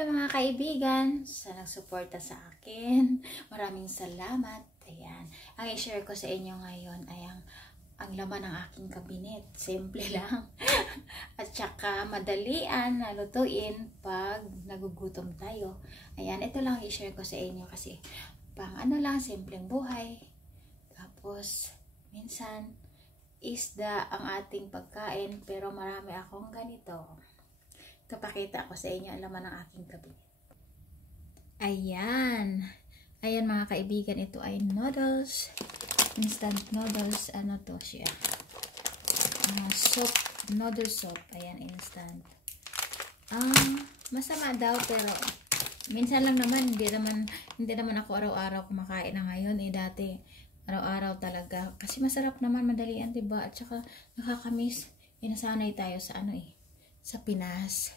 Hello mga kaibigan sa nagsuporta sa akin. Maraming salamat. Ayan. Ang i-share ko sa inyo ngayon ay ang laman ng aking kabinet. Simple lang. At saka madalian na lutuin pag nagugutom tayo. Ayan, ito lang i-share ko sa inyo kasi pang ano lang, simpleng buhay. Tapos, minsan, isda ang ating pagkain pero marami akong ganito. Kapakita ko sa inyo ang laman ng aking kabinet. Ayan. Ayan mga kaibigan, ito ay noodles. Instant noodles. Ano to siya? Soup. Noodle soup. Ayan, instant. Masama daw pero minsan lang naman. Hindi naman ako araw-araw kumakain na ngayon. Dati araw-araw talaga. Kasi masarap naman, madalian, diba? At saka nakakamiss. Nasanay tayo sa sa Pinas.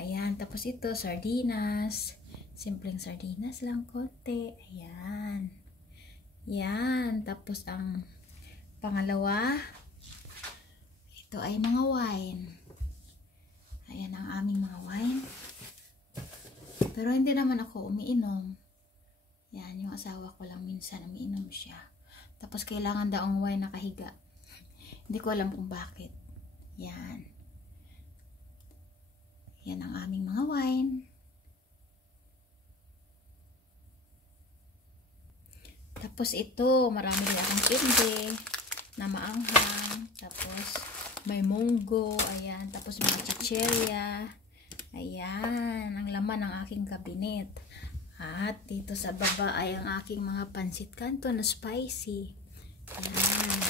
Ayan, tapos ito, sardinas. Simpleng sardinas lang, konti. Ayan. Yan, tapos ang pangalawa, ito ay mga wine. Ayan ang aming mga wine. Pero hindi naman ako umiinom. Yan, yung asawa ko lang minsan umiinom siya. Tapos kailangan daw ang wine nakahiga. Hindi ko alam kung bakit. Yan. Yan ang aming mga wine. Tapos ito, marami din akong tinde na maanghang. Tapos may munggo. Ayan. Tapos may chicheria. Ayan. Ang laman ng aking kabinet. At dito sa baba ay ang aking mga pansit canton na spicy. Ayan.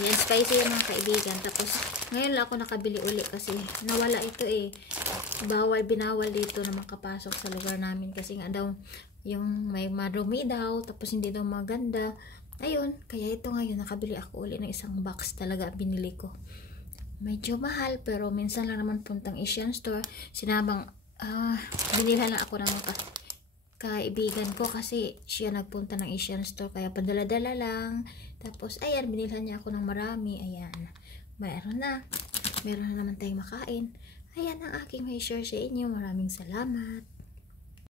Ayan, spicy yung mga kaibigan. Tapos, ngayon lang ako nakabili uli kasi nawala ito binawal dito na makapasok sa lugar namin. Kasi nga daw, yung may marumi daw. Tapos, hindi daw maganda. Ayun, kaya ito ngayon, nakabili ako uli ng isang box talaga binili ko. Medyo mahal, pero minsan lang naman puntang Asian store. Sinabang, binila lang ako ng kaibigan ko kasi siya nagpunta ng Asian store kaya padala-dala lang. Tapos ayan, binilhan niya ako ng marami. Ayan, meron na naman tayong makain. Ayan ang aking may share sa inyo. Maraming salamat.